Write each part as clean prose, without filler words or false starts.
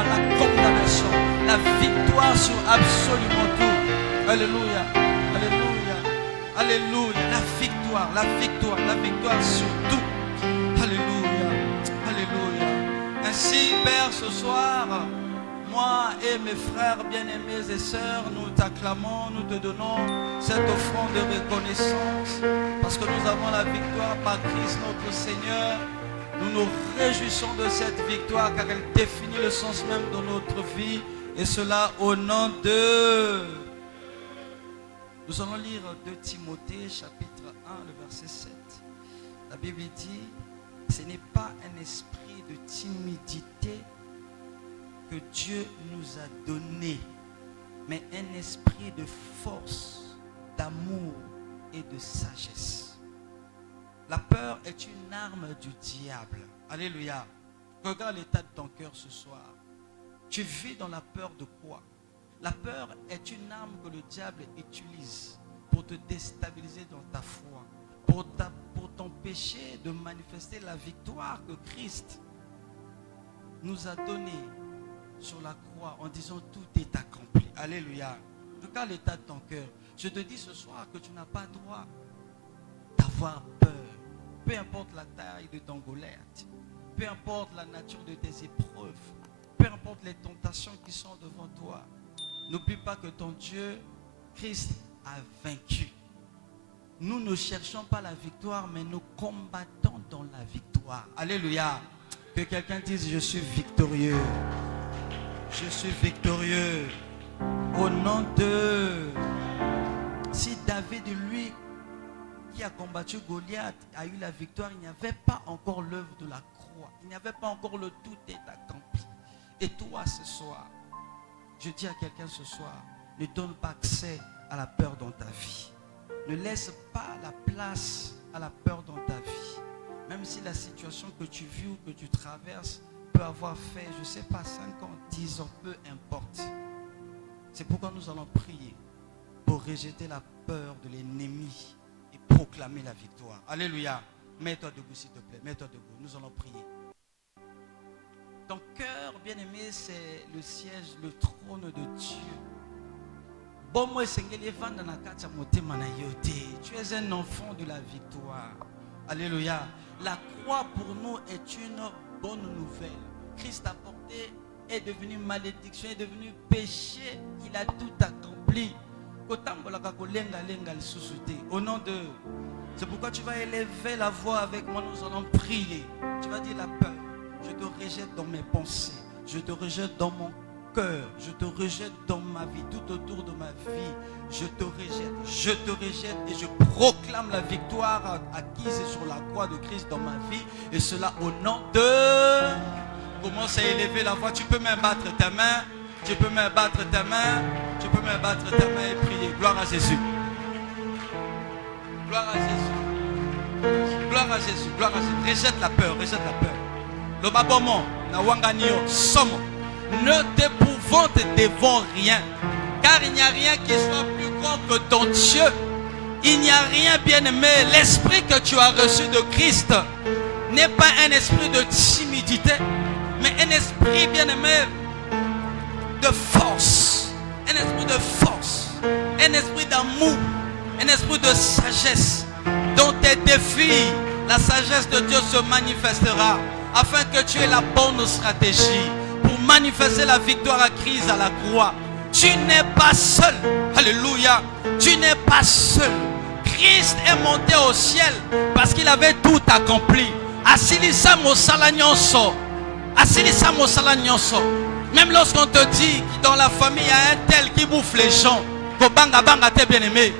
jugement, la condamnation, la victoire sur absolument tout. Alléluia, alléluia, alléluia. La victoire sur tout. Alléluia, alléluia. Ainsi, Père, ce soir, moi et mes frères bien-aimés et sœurs, nous t'acclamons, nous te donnons cette offrande de reconnaissance parce que nous avons la victoire par Christ notre Seigneur. Nous nous réjouissons de cette victoire car elle définit le sens même de notre vie et cela au nom de... Nous allons lire 2 Timothée chapitre 1, le verset 7. La Bible dit, ce n'est pas un esprit de timidité que Dieu nous a donné, mais un esprit de force, d'amour et de sagesse. La peur est une arme du diable. Alléluia. Regarde l'état de ton cœur ce soir. Tu vis dans la peur de quoi? La peur est une arme que le diable utilise pour te déstabiliser dans ta foi, pour t'empêcher de manifester la victoire que Christ nous a donnée sur la croix en disant tout est accompli. Alléluia. Regarde l'état de ton cœur. Je te dis ce soir que tu n'as pas droit d'avoir peur. Peu importe la taille de ton Goliath, peu importe la nature de tes épreuves, peu importe les tentations qui sont devant toi. N'oublie pas que ton Dieu, Christ, a vaincu. Nous ne cherchons pas la victoire, mais nous combattons dans la victoire. Alléluia. Que quelqu'un dise, je suis victorieux. Je suis victorieux. Au nom de... Si David, lui, qui a combattu Goliath, a eu la victoire, il n'y avait pas encore l'œuvre de la croix. Il n'y avait pas encore le tout est accompli. Et toi, ce soir, je dis à quelqu'un ce soir, ne donne pas accès à la peur dans ta vie. Ne laisse pas la place à la peur dans ta vie. Même si la situation que tu vis ou que tu traverses peut avoir fait, je ne sais pas, 5 ans, 10 ans, peu importe. C'est pourquoi nous allons prier pour rejeter la peur de l'ennemi et proclamer la victoire. Alléluia. Mets-toi debout s'il te plaît. Mets-toi debout. Nous allons prier. Ton cœur, bien-aimé, c'est le siège, le trône de Dieu. Tu es un enfant de la victoire. Alléluia. La croix pour nous est une bonne nouvelle. Christ a porté, est devenu malédiction, est devenu péché. Il a tout accompli. Au nom de... C'est pourquoi tu vas élever la voix avec moi. Nous allons prier. Tu vas dire la peur. Je te rejette dans mes pensées. Je te rejette dans mon cœur. Je te rejette dans ma vie. Tout autour de ma vie. Je te rejette. Je te rejette. Et je proclame la victoire acquise sur la croix de Christ dans ma vie. Et cela au nom de... Commence à élever la voix. Tu peux même battre ta main. Tu peux même battre ta main. Tu peux même battre ta main et prier. Gloire à Jésus. Gloire à Jésus. Gloire à Jésus. Gloire à Jésus. Rejette la peur. Rejette la peur. Le babomo, na wanganio, somo. Ne t'épouvante devant rien. Car il n'y a rien qui soit plus grand que ton Dieu. Il n'y a rien, bien-aimé. L'esprit que tu as reçu de Christ n'est pas un esprit de timidité, mais un esprit, bien-aimé, de force. Un esprit de force. Un esprit d'amour. Un esprit de sagesse. Dans tes défis, la sagesse de Dieu se manifestera. Afin que tu aies la bonne stratégie pour manifester la victoire acquise à la croix. Tu n'es pas seul. Alléluia. Tu n'es pas seul. Christ est monté au ciel parce qu'il avait tout accompli. Asilisa mosala nyonso. Asilisa mosala nyonso. Même lorsqu'on te dit que dans la famille il y a un tel qui bouffe les gens, kobanga banga te bien aimé.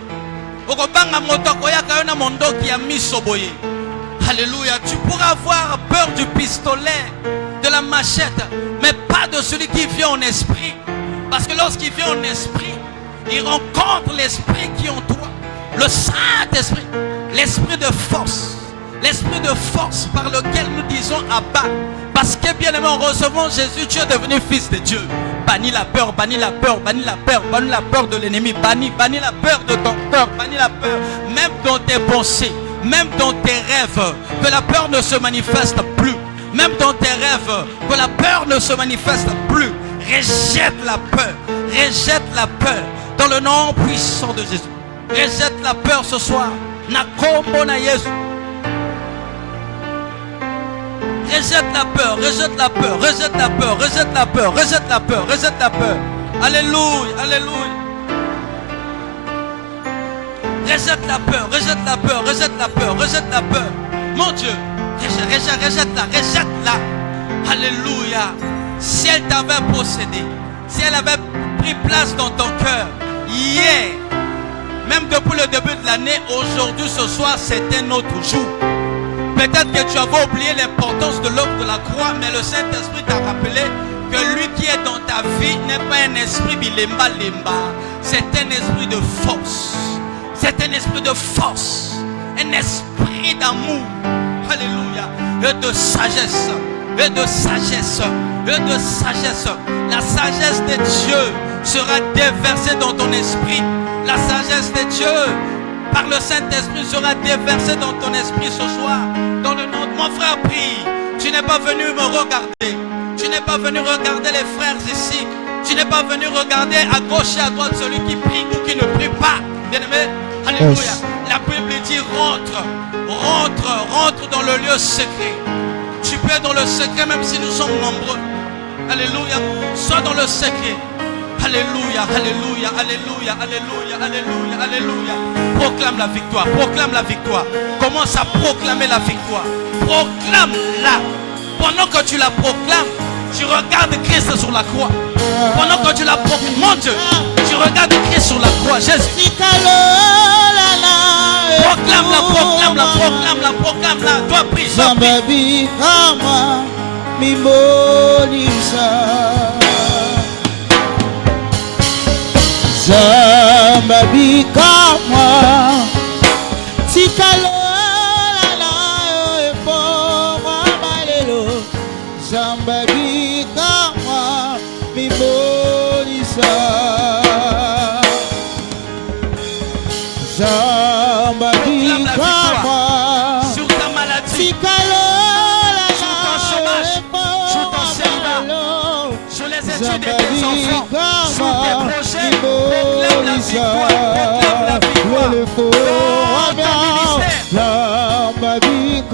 Okobanga motoko yaka na mondo qui a mis soboye. Alléluia. Tu pourras avoir peur du pistolet, de la machette, mais pas de celui qui vient en esprit. Parce que lorsqu'il vient en esprit, il rencontre l'esprit qui est en toi. Le Saint-Esprit, l'esprit de force. L'esprit de force par lequel nous disons Abba. Parce que bien aimé, en recevant Jésus, tu es devenu fils de Dieu. Bannis la peur, bannis la peur, bannis la peur, bannis la peur de l'ennemi. Bannis la peur de ton cœur, bannis la peur, même dans tes pensées. Même dans tes rêves, que la peur ne se manifeste plus. même dans tes rêves, que la peur ne se manifeste plus. Rejette la peur. Rejette la peur. Dans le nom puissant de Jésus. Rejette la peur ce soir. Nakombo na Yesu. Rejette la peur, rejette la peur, rejette la peur, rejette la peur, rejette la peur, rejette la peur. Alléluia, alléluia. Rejette la peur, rejette la peur, rejette la peur, rejette la peur. Mon Dieu, rejette-la, rejette-la. Alléluia. Si elle t'avait possédé, si elle avait pris place dans ton cœur, hier, même depuis le début de l'année, aujourd'hui, ce soir, c'est un autre jour. Peut-être que tu avais oublié l'importance de l'œuvre de la croix, mais le Saint-Esprit t'a rappelé que lui qui est dans ta vie n'est pas un esprit bilemba-lemba. C'est un esprit de force. C'est un esprit de force. Un esprit d'amour. Alléluia. Et de sagesse. Et de sagesse. Et de sagesse. La sagesse de Dieu sera déversée dans ton esprit. La sagesse de Dieu par le Saint-Esprit sera déversée dans ton esprit ce soir. Dans le nom de mon frère, prie. Tu n'es pas venu me regarder. Tu n'es pas venu regarder les frères ici. Tu n'es pas venu regarder à gauche et à droite celui qui prie ou qui ne prie pas. Bien-aimé, alléluia. La Bible dit rentre, rentre, rentre dans le lieu secret. Tu peux être dans le secret même si nous sommes nombreux. Alléluia. Sois dans le secret. Alléluia, alléluia, alléluia, alléluia, alléluia, alléluia. Proclame la victoire, proclame la victoire. Commence à proclamer la victoire. Proclame-la. Pendant que tu la proclames, tu regardes Christ sur la croix. Pendant que tu la proclames, mon Dieu, tu regardes Christ sur la croix. Jésus. Proclame-la, proclame-la, proclame-la, proclame-la. Toi, prie, toi, prie. Zambabi kama tikalola na efoma malelo Zambabi kama mimolisa Zambabi kama sur ta maladie, tikalola sur ton chômage, sur ton célibat, sur les études de tes enfants, sur tes projets. Proclame la victoire, proclame la victoire. Dans ton ministère.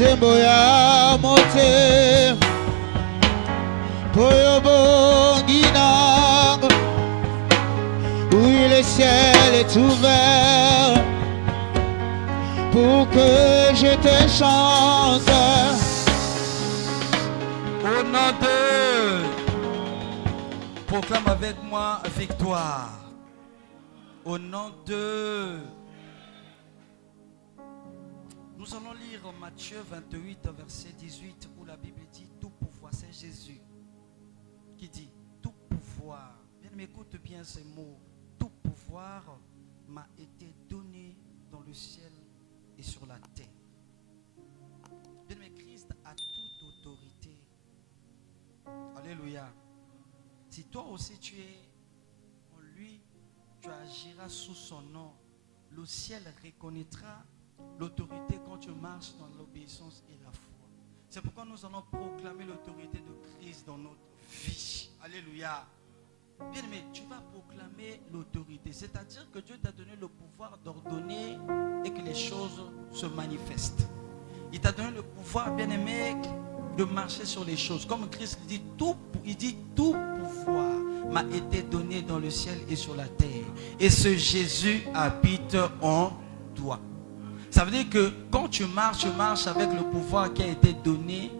Semboya mote Poyobonginang. Oui, le ciel est ouvert pour que je te chante. Au nom de... Proclame avec moi victoire. Au nom de... Nous allons lire Matthieu 28, verset 18, où la Bible dit tout pouvoir. C'est Jésus qui dit tout pouvoir. Bien, m'écoute bien ces mots. Tout pouvoir m'a été donné dans le ciel et sur la terre. Bien, mais Christ a toute autorité. Alléluia. Si toi aussi tu es en lui, tu agiras sous son nom. Le ciel reconnaîtra l'autorité quand tu marches dans l'obéissance et la foi. C'est pourquoi nous allons proclamer l'autorité de Christ dans notre vie. Alléluia. Bien aimé, tu vas proclamer l'autorité. C'est-à-dire que Dieu t'a donné le pouvoir d'ordonner et que les choses se manifestent. Il t'a donné le pouvoir, bien aimé, de marcher sur les choses. Comme Christ dit tout pouvoir m'a été donné dans le ciel et sur la terre. Et ce Jésus habite en toi. Ça veut dire que quand tu marches avec le pouvoir qui a été donné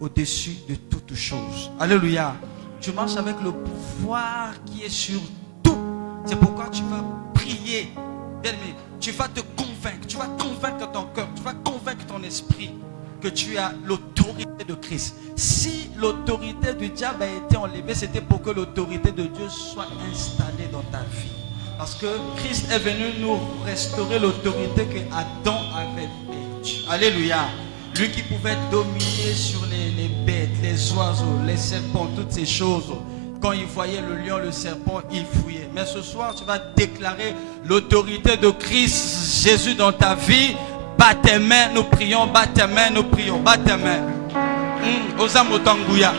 au-dessus de toutes choses. Alléluia. Tu marches avec le pouvoir qui est sur tout. C'est pourquoi tu vas prier. Bien-aimé, tu vas te convaincre. Tu vas convaincre ton cœur. Tu vas convaincre ton esprit que tu as l'autorité de Christ. Si l'autorité du diable a été enlevée, c'était pour que l'autorité de Dieu soit installée dans ta vie. Parce que Christ est venu nous restaurer l'autorité que Adam avait perdue. Alléluia. Lui qui pouvait dominer sur les bêtes, les oiseaux, les serpents, toutes ces choses. Quand il voyait le lion, le serpent, il fuyait. Mais ce soir, tu vas déclarer l'autorité de Christ Jésus dans ta vie. Bats tes mains, nous prions. Bats tes mains, nous prions. Bats tes mains. Osamotangouya.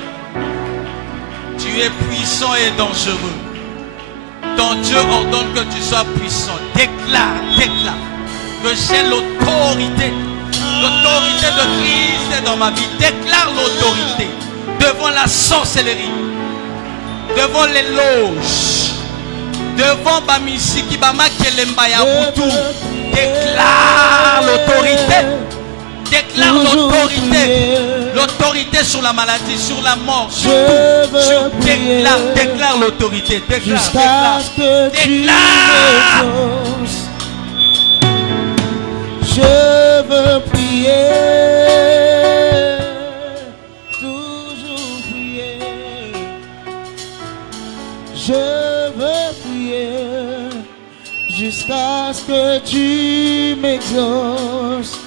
Tu es puissant et dangereux. Ton Dieu ordonne que tu sois puissant. Déclare que j'ai l'autorité. L'autorité de Christ est dans ma vie. Déclare l'autorité devant la sorcellerie, devant les loges, devant Bamisiki Bama Kelembaya Moutou. Déclare l'autorité. Déclare l'autorité. L'autorité sur la maladie, sur la mort, sur tout. Déclare l'autorité. Déclare. Je veux prier, toujours prier. Je veux prier jusqu'à ce que tu m'exauces.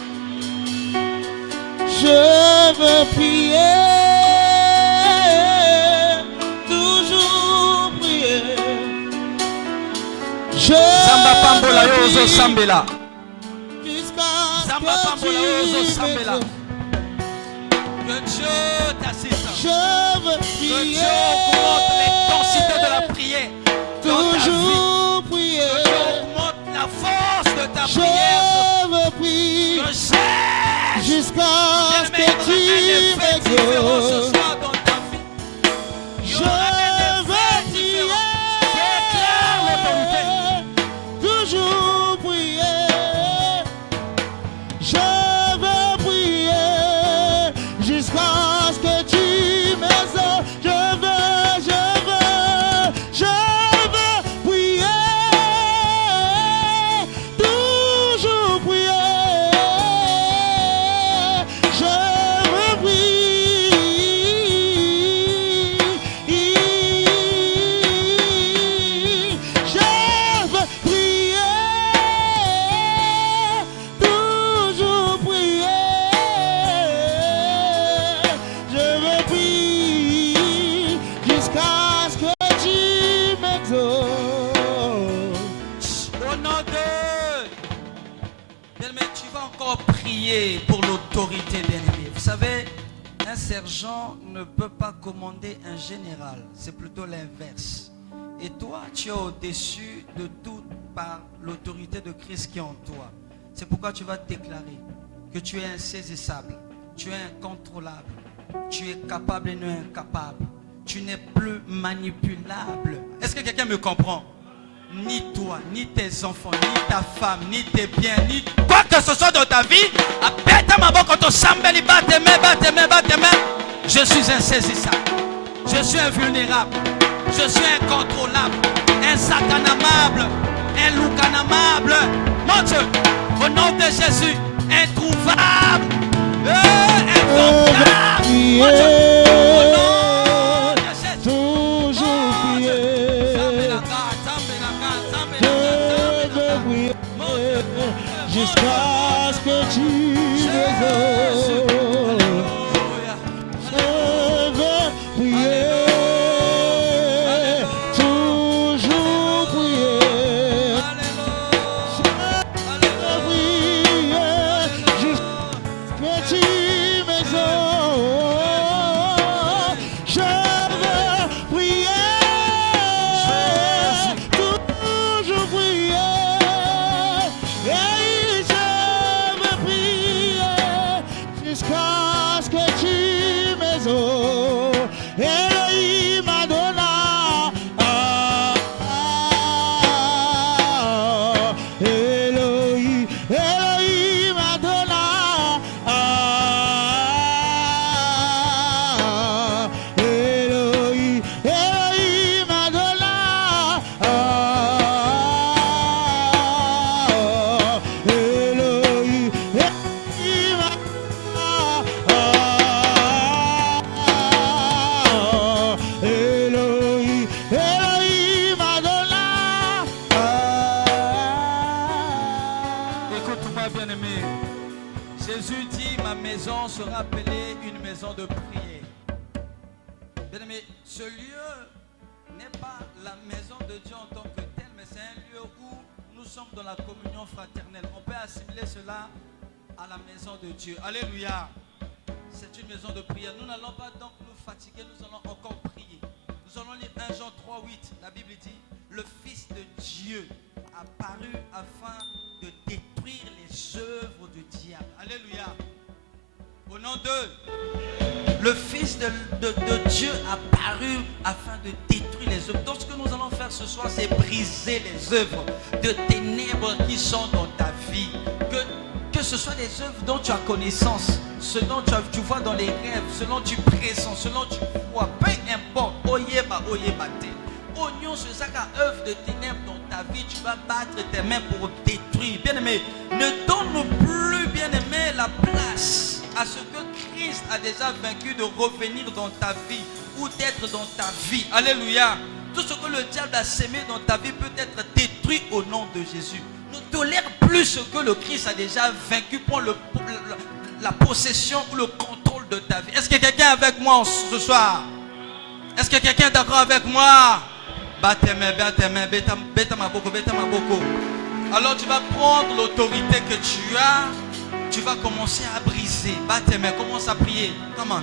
Je veux prier, toujours prier. Samba Pambola Yozo Sambela. Que Dieu t'assiste. Que Dieu augmente l'intensité de la prière. Toujours prier. Que Dieu augmente la force de ta prière. Je veux prier jusqu'à ce que tu m'exauces. Je veux prier. Déclare l'autorité. Toujours prier. Je veux prier jusqu'à ce que tu m'exauces. Je veux prier. Toujours prier. Je veux prier. Je veux prier. Toujours prier. Je veux prier jusqu'à ce que tu m'exauces. Au nom de... Bien-aimé, tu vas encore prier pour l'autorité, bien-aimé. Vous savez, un sergent ne peut pas commander un général. C'est plutôt l'inverse. Et toi, tu es au-dessus de tout par l'autorité de Christ qui est en toi. C'est pourquoi tu vas déclarer que tu es insaisissable, tu es incontrôlable, tu es capable et non incapable. Tu n'es plus manipulable. Est-ce que quelqu'un me comprend? Ni toi, ni tes enfants, ni ta femme, ni tes biens, ni quoi que ce soit dans ta vie. Je suis insaisissable. Je suis invulnérable. Je suis incontrôlable. Insacanamable. Inloucanamable. Mon Dieu, au nom de Jésus, introuvable. Incontrôlable. Mon Dieu, au nom de Jésus. Toujours prier. Je veux prier jusqu'à ce que tu m'exauces. Je veux prier. Toujours prier. Je veux prier jusqu'à ce que tu m'exauces. sera appelé une maison de prière. Bien-aimé, ce lieu n'est pas la maison de Dieu en tant que tel, mais c'est un lieu où nous sommes dans la communion fraternelle. On peut assimiler cela à la maison de Dieu. Alléluia. C'est une maison de prière. Nous n'allons pas donc nous fatiguer, nous allons encore prier. Nous allons lire 1 Jean 3, 8. La Bible dit, le Fils de Dieu a paru afin de détruire les œuvres du diable. Alléluia. Au nom de le Fils de Dieu a paru afin de détruire les œuvres. Donc ce que nous allons faire ce soir, c'est briser les œuvres de ténèbres qui sont dans ta vie. Que ce soit des œuvres dont tu as connaissance, ce dont tu vois dans les rêves, ce dont tu pressens, ce dont tu vois, peu importe. Oyeba, oyeba te. Oignon, c'est ça qu'a œuvre de ténèbres dans ta vie, tu vas battre tes mains pour détruire. Bien-aimé, ne donne plus, bien-aimé, la place à ce que Christ a déjà vaincu de revenir dans ta vie ou d'être dans ta vie. Alléluia. Tout ce que le diable a sémé dans ta vie peut être détruit au nom de Jésus. Ne tolère plus ce que le Christ a déjà vaincu. Prends la possession ou le contrôle de ta vie. Est-ce que quelqu'un est avec moi ce soir? Est-ce que quelqu'un est d'accord avec moi? Batte ma boko. Alors tu vas prendre l'autorité que tu as. Tu vas commencer à briser. Batte ma, commence à prier. Come on.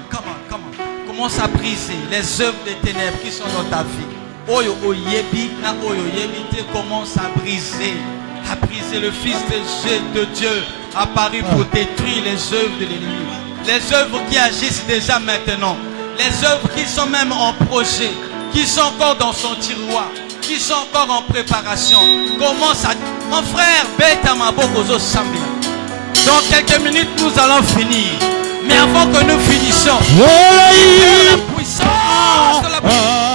Commence à briser les œuvres des ténèbres qui sont dans ta vie. Oyo oyebi na oyo yebi te, commence à briser. A brisé le Fils de Dieu apparu pour détruire les œuvres de l'ennemi. Les œuvres qui agissent déjà maintenant. Les œuvres qui sont même en projet, qui sont encore dans son tiroir, qui sont encore en préparation. Commence à... Mon frère, dans quelques minutes, nous allons finir. Mais avant que nous finissions, la puissance de la puissance.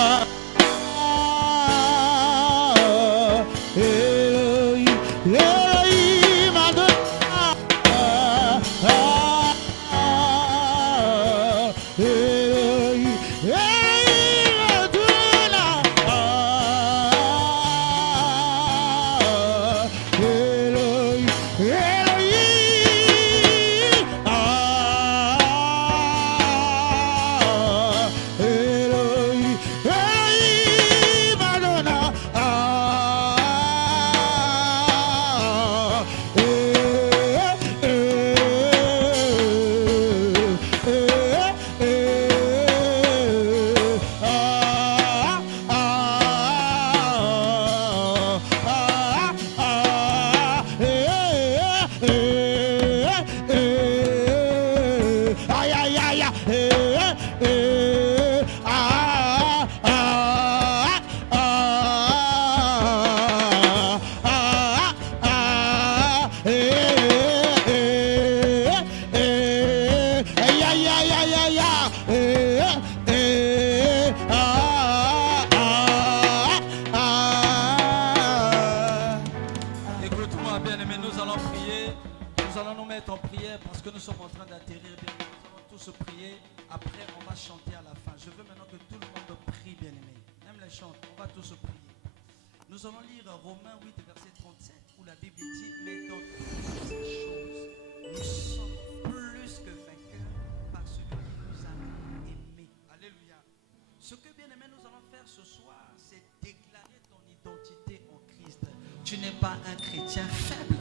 Tu n'es pas un chrétien faible.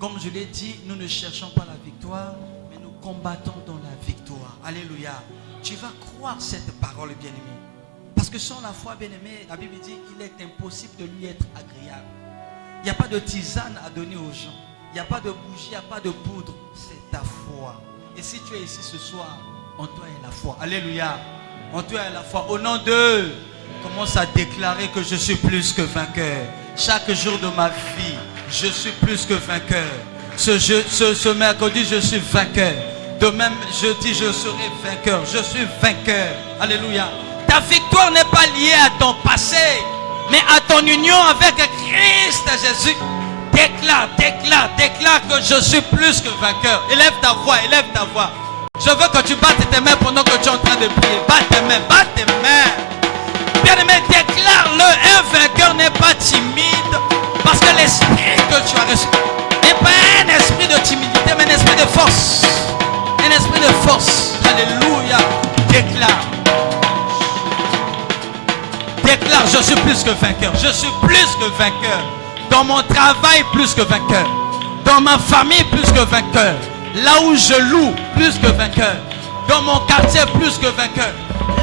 Comme je l'ai dit, nous ne cherchons pas la victoire, mais nous combattons dans la victoire. Alléluia. Tu vas croire cette parole, bien-aimé. Parce que sans la foi, bien-aimé, la Bible dit qu'il est impossible de lui être agréable. Il n'y a pas de tisane à donner aux gens. Il n'y a pas de bougie, il n'y a pas de poudre. C'est ta foi. Et si tu es ici ce soir, en toi est la foi. Alléluia. En toi est la foi. Au nom de... Commence à déclarer que je suis plus que vainqueur. Chaque jour de ma vie, je suis plus que vainqueur. Ce mercredi, je suis vainqueur. De même, jeudi, je serai vainqueur. Je suis vainqueur. Alléluia. Ta victoire n'est pas liée à ton passé, mais à ton union avec Christ Jésus. Déclare que je suis plus que vainqueur. Élève ta voix, élève ta voix. Je veux que tu battes tes mains pendant que tu es en train de prier. Batte tes mains, batte tes mains. Bien-aimé, déclare-le. Un vainqueur n'est pas timide, parce que l'esprit que tu as reçu n'est pas un esprit de timidité, mais un esprit de force, un esprit de de force. Alléluia. Déclare. Déclare, je suis plus que vainqueur. Je suis plus que vainqueur. Dans mon travail, plus que vainqueur. Dans ma famille, plus que vainqueur. Là où je loue, plus que vainqueur. Dans mon quartier, plus que vainqueur.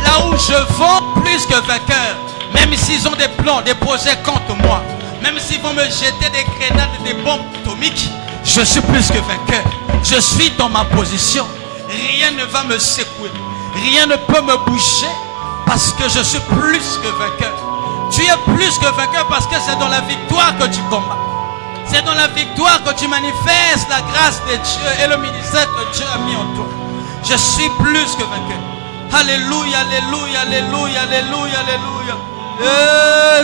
Là où je vends, plus que vainqueur. Même s'ils ont des plans, des projets contre moi. Même s'ils vont me jeter des grenades et des bombes atomiques, je suis plus que vainqueur. Je suis dans ma position. Rien ne va me secouer. Rien ne peut me bouger parce que je suis plus que vainqueur. Tu es plus que vainqueur parce que c'est dans la victoire que tu combats. C'est dans la victoire que tu manifestes la grâce de Dieu et le ministère que Dieu a mis en toi. Je suis plus que vainqueur. Alléluia, alléluia, alléluia, alléluia, alléluia.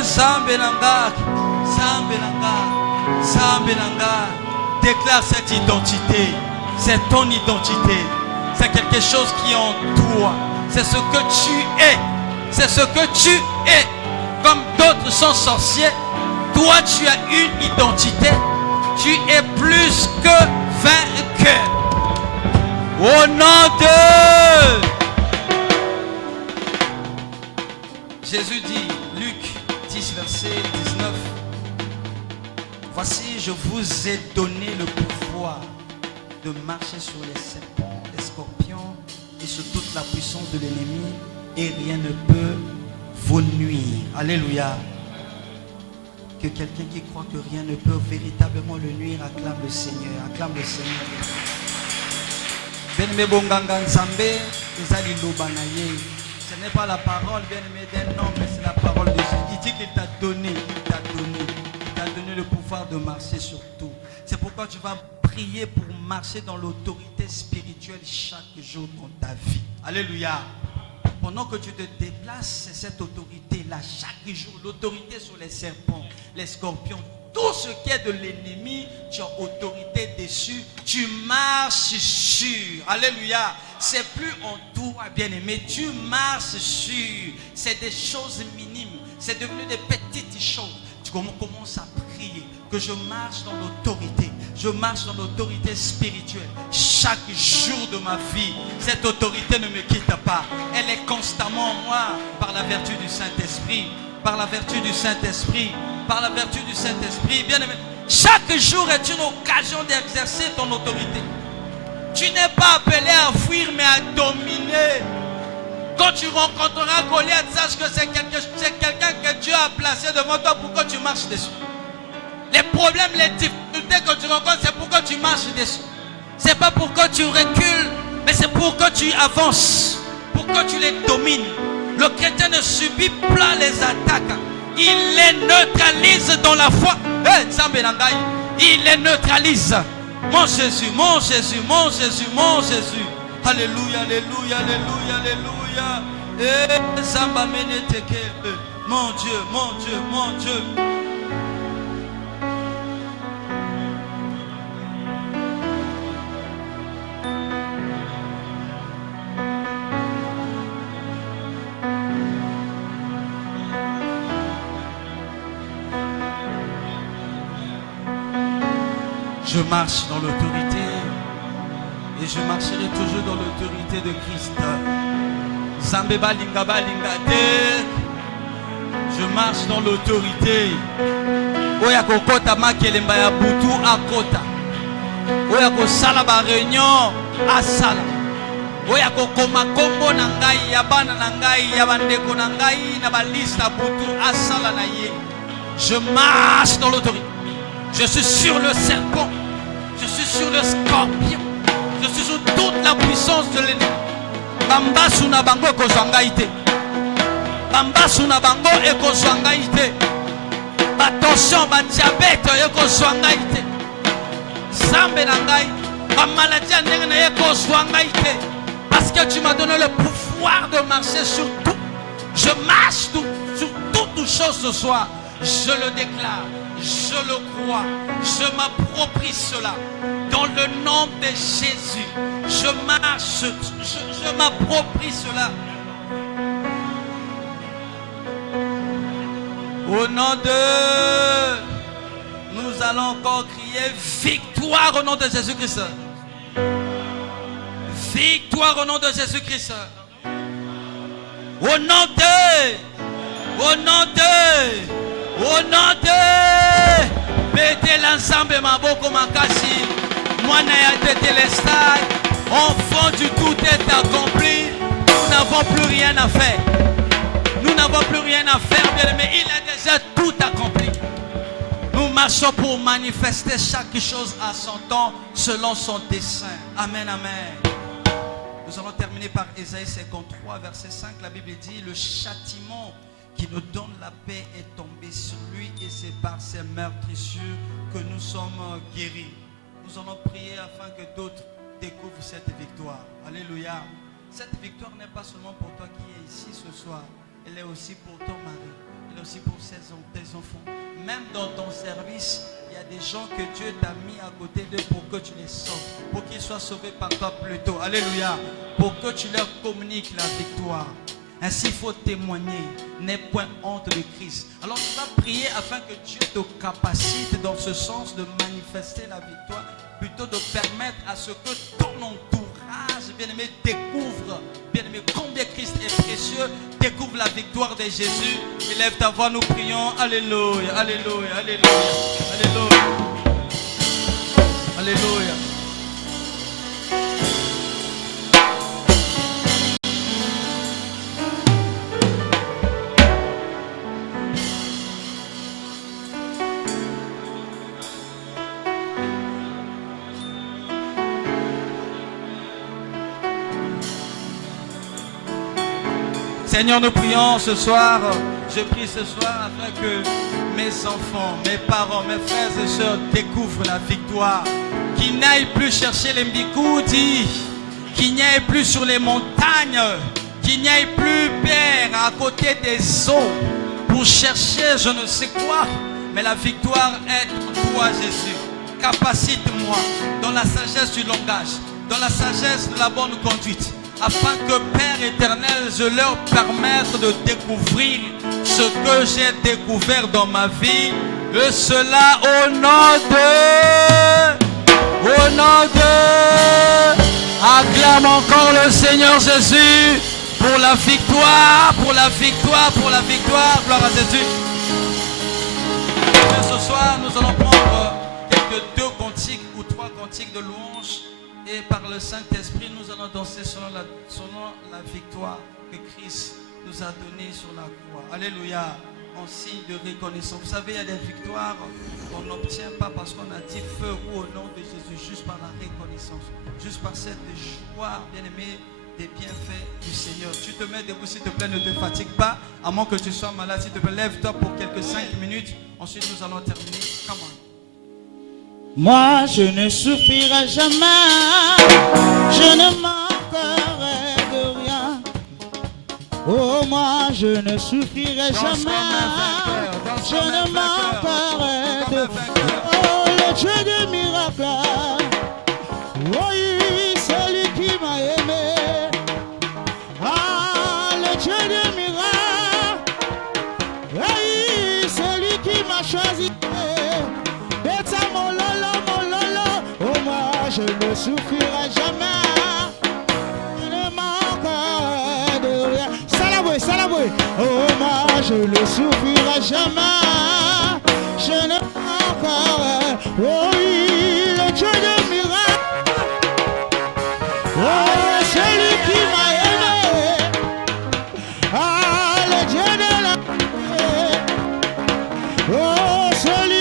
Zambelanga, Zambelanga, Zambelanga. Déclare cette identité. C'est ton identité. C'est quelque chose qui est en toi. C'est ce que tu es. C'est ce que tu es. Comme d'autres sont sorciers, toi tu as une identité. Tu es plus que vainqueur. Au nom de Jésus dit, Luc 10, verset 19. Voici, je vous ai donné le pouvoir de marcher sur les serpents, les scorpions et sur toute la puissance de l'ennemi, et rien ne peut vous nuire. Alléluia. Que quelqu'un qui croit que rien ne peut véritablement le nuire acclame le Seigneur. Acclame le Seigneur. Bien-aimé Bonganga Nzambe, ce n'est pas la parole, bien-aimé, d'un homme, mais c'est la parole de Dieu. Il dit qu'il t'a donné, il t'a donné le pouvoir de marcher sur tout. C'est pourquoi tu vas prier pour marcher dans l'autorité spirituelle chaque jour dans ta vie. Alléluia. Pendant que tu te déplaces, c'est cette autorité-là, chaque jour, l'autorité sur les serpents, les scorpions, tout ce qui est de l'ennemi, tu as autorité dessus, tu marches sur. Alléluia. C'est plus en toi, bien-aimé, tu marches sur. C'est des choses minimes, c'est devenu des petites choses. Tu commences à prier, que je marche dans l'autorité. Je marche dans l'autorité spirituelle. Chaque jour de ma vie, cette autorité ne me quitte pas. Elle est constamment en moi par la vertu du Saint-Esprit. Par la vertu du Saint-Esprit. Par la vertu du Saint-Esprit. Bien aimé, chaque jour est une occasion d'exercer ton autorité. Tu n'es pas appelé à fuir, mais à dominer. Quand tu rencontreras Goliath, sache que c'est quelqu'un que Dieu a placé devant toi pour que tu marches dessus. Les problèmes, les difficultés que tu rencontres, c'est pour que tu marches dessus. C'est pas pour que tu recules, mais c'est pour que tu avances, pour que tu les domines. Le chrétien ne subit pas les attaques. Il les neutralise dans la foi. Il les neutralise. Mon Jésus, mon Jésus, mon Jésus, mon Jésus. Alléluia, alléluia, alléluia, alléluia. Mon Dieu, mon Dieu, mon Dieu. Je marche dans l'autorité et je marcherai toujours dans l'autorité de Christ. Zambeba lingaba lingate. Je marche dans l'autorité. Oya kokota makelemba ya butu akota. Oya ko sala ba réunion asala. Oya kokoma kombo na ngai ya bana na ngai ya bandeko na ngai na balista butu asala na ye. Je marche dans l'autorité. Je suis sur le serpent. Je suis sur le scorpion. Je suis sur toute la puissance de l'ennemi. Bamba suna bango kozwangaite. Bamba suna bango ekozwangaite. Ba tension, ba diabète ekozwangaite. Zambe na ngai, ba maladie ndenge na ekozwangaite. Parce que tu m'as donné le pouvoir de marcher sur tout. Je marche sur toutes choses ce soir. Je le déclare. Je le crois, je m'approprie cela. Dans le nom de Jésus, je marche, je m'approprie cela. Au nom de... Nous allons encore crier victoire au nom de Jésus-Christ. Victoire au nom de Jésus-Christ. Au nom de, au nom de, au nom de, mettez l'ensemble maboko makasi, moi n'ayant de Téléstal, enfant du tout est accompli, nous n'avons plus rien à faire. Nous n'avons plus rien à faire, bien aimé, il a déjà tout accompli. Nous marchons pour manifester chaque chose à son temps, selon son dessein. Amen, amen. Nous allons terminer par Ésaïe 53, verset 5. La Bible dit, le châtiment qui nous donne la paix est tombé sur lui et c'est par ses meurtrissures que nous sommes guéris. Nous allons prier afin que d'autres découvrent cette victoire. Alléluia. Cette victoire n'est pas seulement pour toi qui es ici ce soir. Elle est aussi pour ton mari. Elle est aussi pour tes enfants. Même dans ton service, il y a des gens que Dieu t'a mis à côté d'eux pour que tu les sauves. Pour qu'ils soient sauvés par toi plus tôt. Alléluia. Pour que tu leur communiques la victoire. Ainsi, il faut témoigner. N'aie point honte de Christ. Alors, tu vas prier afin que Dieu te capacite dans ce sens de manifester la victoire. Plutôt de permettre à ce que ton entourage, bien-aimé, découvre, bien-aimé, combien Christ est précieux, découvre la victoire de Jésus. Élève ta voix, nous prions. Alléluia, alléluia, alléluia, alléluia, alléluia. Seigneur, nous prions ce soir, je prie ce soir afin que mes enfants, mes parents, mes frères et sœurs découvrent la victoire. Qu'ils n'aillent plus chercher les mbikoudi, qu'ils n'y aillent plus sur les montagnes, qu'ils n'y aillent plus, Père, à côté des eaux pour chercher je ne sais quoi. Mais la victoire est en toi, Jésus. Capacite-moi dans la sagesse du langage, dans la sagesse de la bonne conduite, afin que, Père éternel, je leur permette de découvrir ce que j'ai découvert dans ma vie. Et cela au nom de... Acclame encore le Seigneur Jésus pour la victoire, pour la victoire, pour la victoire. Gloire à Jésus. Et ce soir, nous allons prendre quelques 2 cantiques ou 3 cantiques de louange. Et par le Saint-Esprit, nous allons danser selon la victoire que Christ nous a donnée sur la croix. Alléluia. En signe de reconnaissance. Vous savez, il y a des victoires qu'on n'obtient pas parce qu'on a dit feu ou au nom de Jésus, juste par la reconnaissance, juste par cette joie, bien-aimé, des bienfaits du Seigneur. Tu te mets debout, s'il te plaît, ne te fatigue pas, à moins que tu sois malade. S'il te plaît, lève-toi pour quelques 5 minutes. Ensuite, nous allons terminer. Come on. Moi je ne souffrirai jamais, je ne manquerai de rien. Oh, moi je ne souffrirai jamais, je ne manquerai de rien. Oh, le Dieu de miracle, oui, celui qui m'a aimé. Ah, le Dieu de miracle, oui, celui qui m'a choisi. Je ne souffrirai jamais, je ne manquerai de rien. Salaboué, salaboué. Oh, moi je ne souffrirai jamais, je ne manquerai. Oh oui, le Dieu de miracle, oh, celui qui m'a aimé. Ah, le Dieu de la paix, oh, celui